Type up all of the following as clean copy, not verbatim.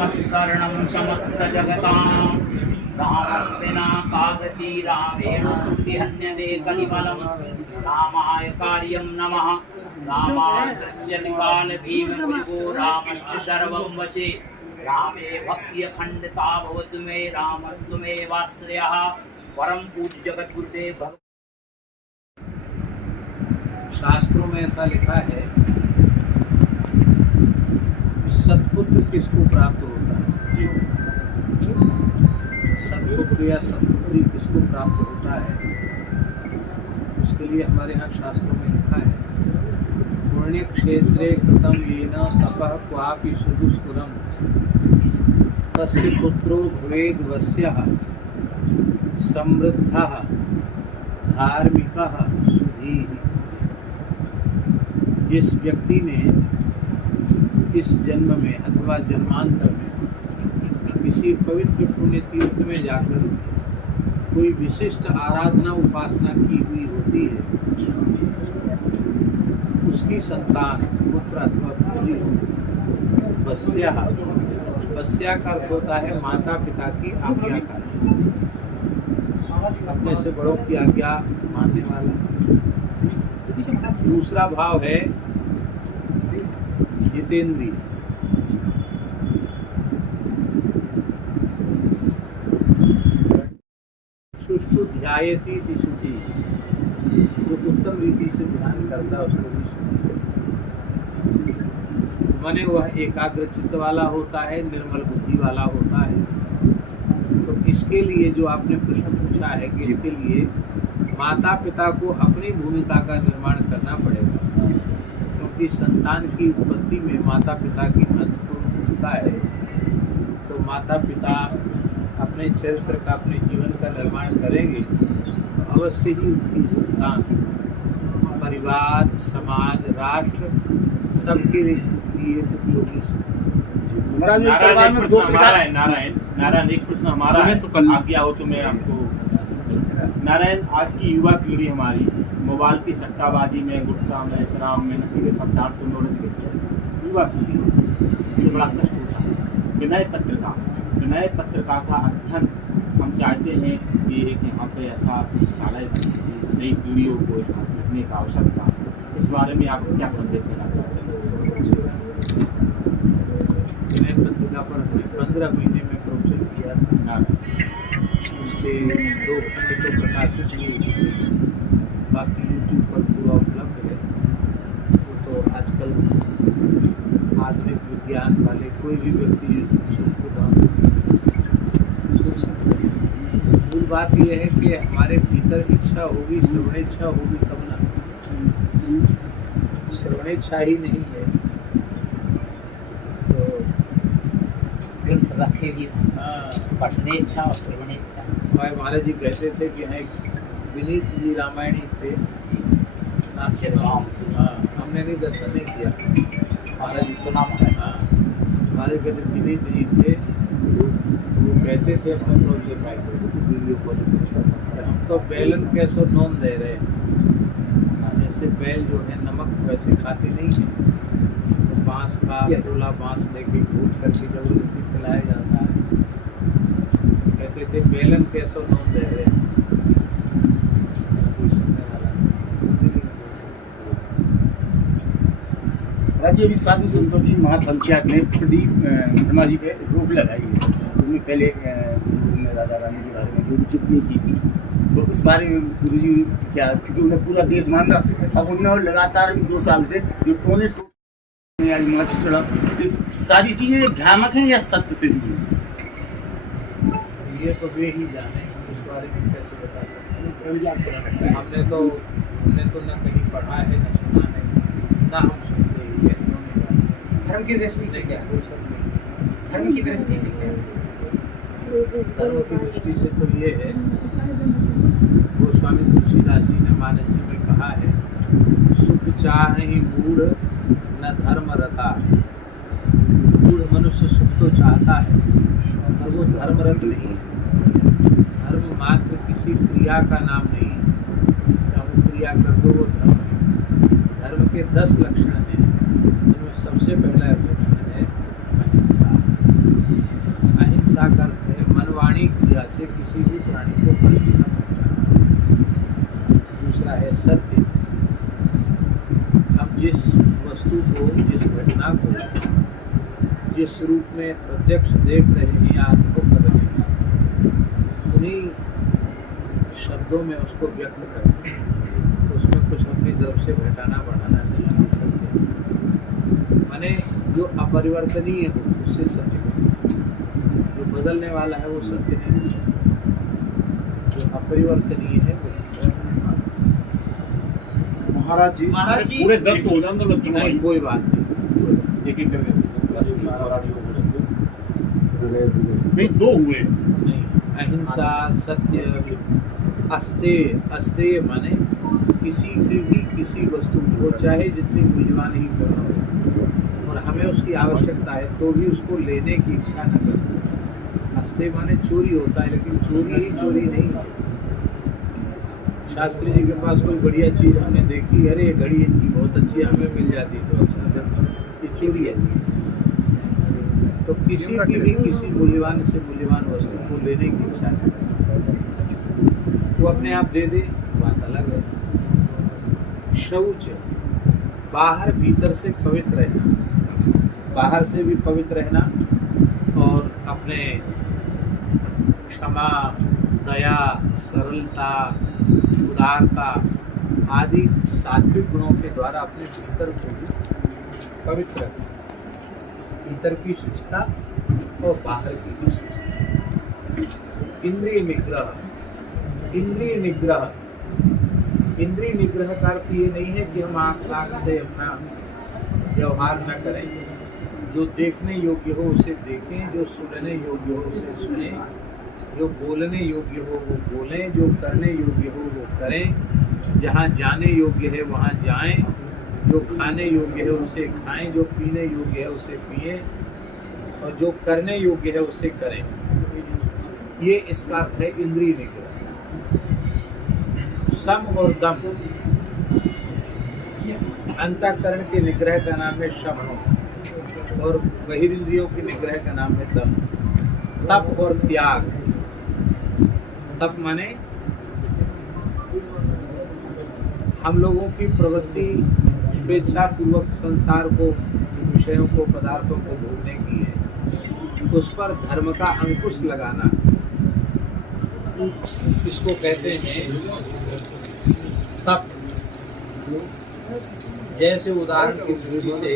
रामशरणं समस्तजगतां रामर्विना कागती रामेण हन्यते कलिमलं रामाय कार्यं नमः रामाद्रस्य निकालभीमो रामस्य सर्वं वशे रामे भक्त्यखण्डिता भवतु मे रामत्वमेवाश्रयः परम पूज्य जगद्गुरुदेव। शास्त्रों में ऐसा लिखा है, सत्पुत्र किसको प्राप्त होता है? सत्पुत्र या सत्पुत्री किसको प्राप्त होता है? उसके लिए हमारे यहाँ शास्त्रों में लिखा है, पुण्य क्षेत्रे कृतम येन तपः क्वापि सुदुष्करम तस्य पुत्रो भवेद् वस्यः समृद्धः धार्मिकः सुधीः। जिस व्यक्ति ने इस जन्म में अथवा जन्मांतर में किसी पवित्र पुण्य तीर्थ में जाकर कोई विशिष्ट आराधना उपासना की हुई होती है, उसकी संतान पुत्र अथवा पुत्री हो। वस्या का अर्थ होता है माता पिता की आज्ञा का, अपने से बड़ों की आज्ञा मानने वाला। दूसरा भाव है जितेंद्रिय। सुष्ठु ध्यायति सुखी, जो उत्तम रीति से ध्यान करता है उसको भी माने वह एकाग्र चित्त वाला होता है, निर्मल बुद्धि वाला होता है। तो इसके लिए जो आपने प्रश्न पूछा है कि इसके लिए माता पिता को अपनी भूमिका का निर्माण करना पड़ेगा, क्योंकि संतान की उत्पत्ति में माता पिता की महत्वपूर्ण भूमिका है। तो माता पिता अपने चरित्र का, अपने जीवन का निर्माण करेंगे तो अवश्य ही उनकी संतान परिवार, समाज, राष्ट्र सबके लिए उपयोगी। नारायण एक प्रश्न हमारा है, तो आज्ञा हो तो मैं आपको। नारायण, आज की युवा पीढ़ी हमारी मोबाइल की सट्टाबाजी में, गुटखा में, शराब में, नशीले पदार्थों में उलझ गई। युवा पीढ़ी से बड़ा कष्ट होता है। विनय पत्रिका का अध्ययन हम चाहते हैं कि एक यहाँ पे ऐसा पुस्तकालय नई पीढ़ियों को यहाँ सीखने का अवसर था। इस बारे में आप क्या संदेश देना चाहते हैं? विनय पत्रिका पर हमने 15 महीने में प्रवचन किया था। उसके 2 खंड तो प्रकाशित हुए, बाकी यूट्यूब पर पूरा उपलब्ध है। तो आजकल आधुनिक विज्ञान वाले कोई भी व्यक्ति यूट्यूब से उसको डाउनलोड कर सकते हैं। मूल बात यह है कि हमारे भीतर इच्छा होगी, श्रवणेच्छा होगी तब ना। श्रवणेच्छा ही नहीं है तो ग्रंथ रखे भी पठनेच्छा और श्रवणेच्छा। हमारे महाराज जी कहते थे कि यहाँ विनीत जी रामायणी थे, हमने नहीं दर्शन नहीं किया। महाराज जी सुना। हमारे कहते विनीत जी थे, वो कहते थे हम लोग से वीडियो कॉल हम तो बैलन कैसो नोन दे रहे हैं। जैसे बैल जो है नमक वैसे खाते नहीं है, तो बांस का टोला बांस लेके घूट करके जबरदस्ती खिलाया जाता है। कहते थे बैलन कैसो नोन दे रहे हैं। राज्य भी साधु संतों की महापंचायत ने प्रदीप वर्मा जी पे रोक लगाई है। उन्होंने पहले राजा रानी के बारे में जो टिप्पणी की थी, तो उस बारे में गुरु जी क्या, क्योंकि उन्हें पूरा देश मानता था, उन्होंने और लगातार 2 साल से जो टोने चढ़ा, इस सारी चीज़ें भ्रामक हैं या सत्य से जुड़ी हैं? ये तो वे ही जाने, इस बारे में कैसे बता सकते हैं। हमने तो न कहीं पढ़ा है, न सुना है, ना हम सुनते ही हैं। धर्म की दृष्टि से क्या? धर्म की दृष्टि से क्या? धर्म की दृष्टि से तो ये है, गोस्वामी तुलसीदास जी ने मानस जी में कहा है, सुख चाहे मूढ़ न धर्म रता। मूढ़ मनुष्य सुख तो चाहता है पर वो धर्मरत नहीं है। धर्म मात्र किसी क्रिया का नाम नहीं है, जब वो क्रिया कर दो वो धर्म है। धर्म के 10 लक्षण हैं, उनमें सबसे पहला लक्षण है अहिंसा। हिंसा का अर्थ है मनवाणी क्रिया से किसी भी प्राणी को कष्ट न पहुंचाना। दूसरा है सत्य। हम जिस वस्तु को, जिस घटना को जिस रूप में प्रत्यक्ष देख रहे हैं या अनुभव कर रहे हैं, उन्हीं शब्दों में उसको व्यक्त करते हैं। उसमें कुछ अपनी तरफ से घटाना बढ़ाना नहीं है। सत्य माने जो अपरिवर्तनीय हो उससे सत्य कहो। जो बदलने वाला है वो सत्य नहीं हो सकता। जो अपरिवर्तनीय है वो सत्य नहीं। महाराज जी पूरे 10 हो जाएंगे बच्चों नहीं, कोई बात नहीं, एक करके नहीं 2 हुए। नहीं। अहिंसा, सत्य, अस्तेय माने किसी की भी किसी वस्तु को चाहे जितनी मूल्यवान ही क्यों न हो और हमें उसकी आवश्यकता है तो भी उसको लेने की इच्छा न करें। अस्तेय माने चोरी होता है, लेकिन चोरी ही चोरी नहीं है। शास्त्री जी के पास कोई बढ़िया चीज़ हमने देखी, अरे ये घड़ी इनकी बहुत अच्छी है, हमें मिल जाती तो अच्छा, ये चोरी है। तो किसी की भी किसी मूल्यवान से मूल्यवान वस्तु को लेने की इच्छा नहीं, वो अपने आप दे दे, बात अलग है। शौच, बाहर भीतर से पवित्र रहना, बाहर से भी पवित्र रहना और अपने क्षमा, दया, सरलता, उदारता आदि सात्विक गुणों के द्वारा अपने भीतर को भी पवित्र रखना। भीतर की शुचिता और बाहर की भी शुचिता। इंद्रिय निग्रह, इंद्रिय निग्रह, इंद्रिय निग्रह का अर्थ ये नहीं है कि हम आँख से अपना व्यवहार न करें। जो देखने योग्य हो उसे देखें, जो सुनने योग्य हो उसे सुने, जो बोलने योग्य हो वो बोलें, जो करने योग्य हो वो करें, जहाँ जाने योग्य है वहाँ जाएं, जो खाने योग्य है उसे खाएं, जो पीने योग्य है उसे पिएं और जो करने योग्य है उसे करें। ये इसका अर्थ है इंद्रिय निग्रह। सम और दम, अंतःकरण के निग्रह का नाम है शम और बहिरिंद्रियों के निग्रह का नाम है दम। तप और त्याग, तप माने हम लोगों की प्रवृत्ति स्वेच्छा पूर्वक संसार को, विषयों को, पदार्थों को भोगने की है, उस पर धर्म का अंकुश लगाना, इसको कहते हैं तप। जैसे उदाहरण की दृष्टि से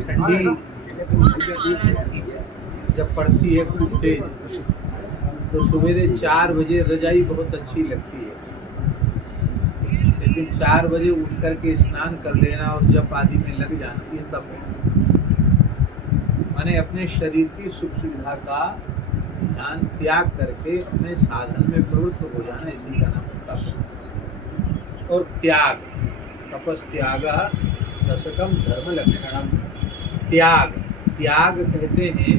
ठंडी जब पड़ती है खूब तेज, तो सवेरे 4 बजे रजाई बहुत अच्छी लगती है, लेकिन 4 बजे उठ करके स्नान कर लेना और जब आदि में लग जाना ये तप है। माने अपने शरीर की सुख सुविधा का ध्यान त्याग करके अपने साधन में प्रवृत्त हो जाना, इसी का नाम तप है। और त्याग, तपस त्याग दशकम धर्म लक्षणम। त्याग, त्याग कहते हैं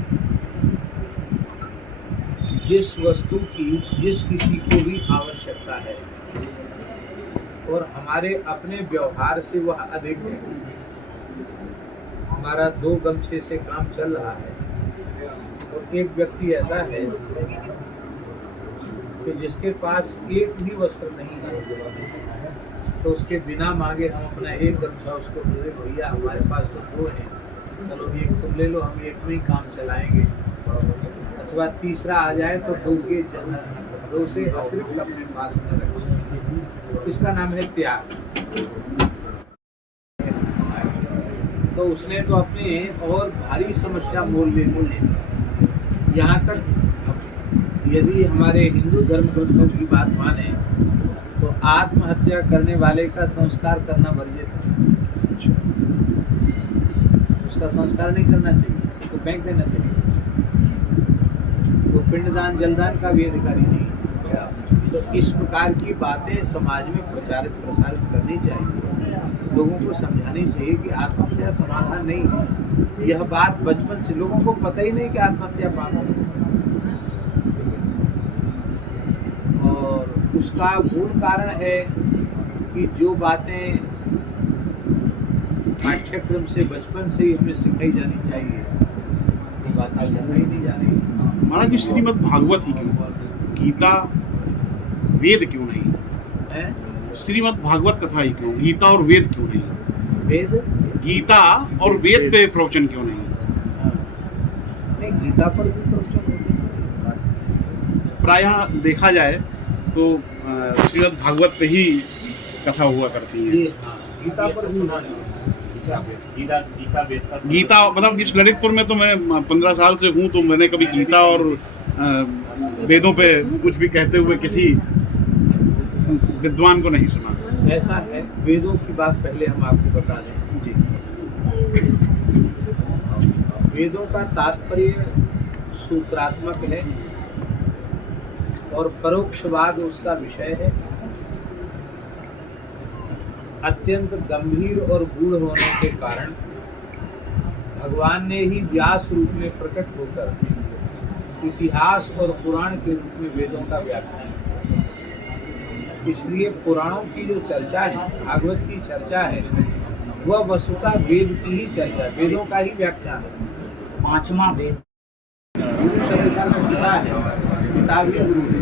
जिस वस्तु की जिस किसी को भी आवश्यकता है और हमारे अपने व्यवहार से वह अधिक है। हमारा 2 गमछे से काम चल रहा है और एक व्यक्ति ऐसा है कि जिसके पास एक भी वस्त्र नहीं है, तो उसके बिना मांगे हम अपना एक गमछा उसको दे दे, भैया हमारे पास तो 2 हैं, चलो एक तुम ले लो, हम एक में ही काम चलाएंगे। अथवा तीसरा आ जाए तो 2 से अतिरिक्त अपने पास न रखें, इसका नाम है त्याग। तो उसने तो अपने और भारी समस्या मोल ले यहाँ तक यदि हमारे हिंदू धर्म ग्रंथों की बात माने तो आत्महत्या करने वाले का संस्कार करना वर्जित है। उसका संस्कार नहीं करना चाहिए, उसको फेंक देना चाहिए। वो पिंडदान जलदान का भी अधिकारी नहीं। तो इस प्रकार की बातें समाज में प्रचारित प्रसारित करनी चाहिए, लोगों को समझानी चाहिए कि आत्महत्या समाधान नहीं है। यह बात बचपन से लोगों को पता ही नहीं कि आत्महत्या पाप है, और उसका मूल कारण है कि जो बातें पाठ्यक्रम से बचपन से ही हमें सिखाई जानी चाहिए, ये बात आज सिखाई नहीं जानी। महाराज जी श्रीमद् भागवत ही क्यों, गीता वेद क्यों नहीं है श्रीमद् भागवत कथा ही क्यों, गीता और वेद क्यों नहीं, वेद गीता और वेद पे प्रवचन क्यों नहीं? नहीं, गीता पर भी प्रवचन होते हैं। प्रायः देखा जाए तो श्रीमद् भागवत पे ही कथा हुआ करती है। हाँ, गीता पर भी गीता मतलब इस ललितपुर में तो मैं 15 साल से हूँ, तो मैंने कभी गीता और वेदों पे कुछ भी कहते हुए किसी विद्वान को नहीं सुना। ऐसा है, वेदों की बात पहले हम आपको बता दें जी। वेदों का तात्पर्य सूत्रात्मक है और परोक्षवाद उसका विषय है। अत्यंत गंभीर और गूढ़ होने के कारण भगवान ने ही व्यास रूप में प्रकट होकर इतिहास और पुराण के रूप में वेदों का व्याख्यान किया। इसलिए पुराणों की जो चर्चा है, भागवत की चर्चा है, वह वस्तुतः वेद की ही चर्चा है, वेदों का ही व्याख्यान है। 5वां वेद गुरु शब्द का गीता है, किताबी गुरु है,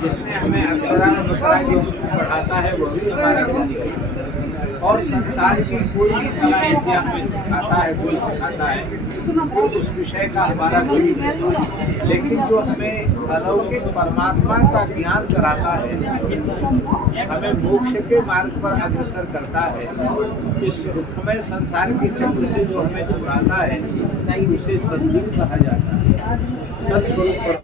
जिसमें हमें अक्षरानुमतरा जो उसको पढ़ाता है वो भी हमारा गुरु है। और संसार की कोई भी कला विद्या हमें सिखाता है, कोई सिखाता है, वो उस विषय का हमारा गुरु है। लेकिन जो हमें अलौकिक परमात्मा का ज्ञान कराता है, हमें मोक्ष के मार्ग पर अग्रसर करता है, इस दुखमय संसार के चक्र से जो हमें छुड़ाता है, उसे सद्गुरु कहा जाता है। सत्स्वरूप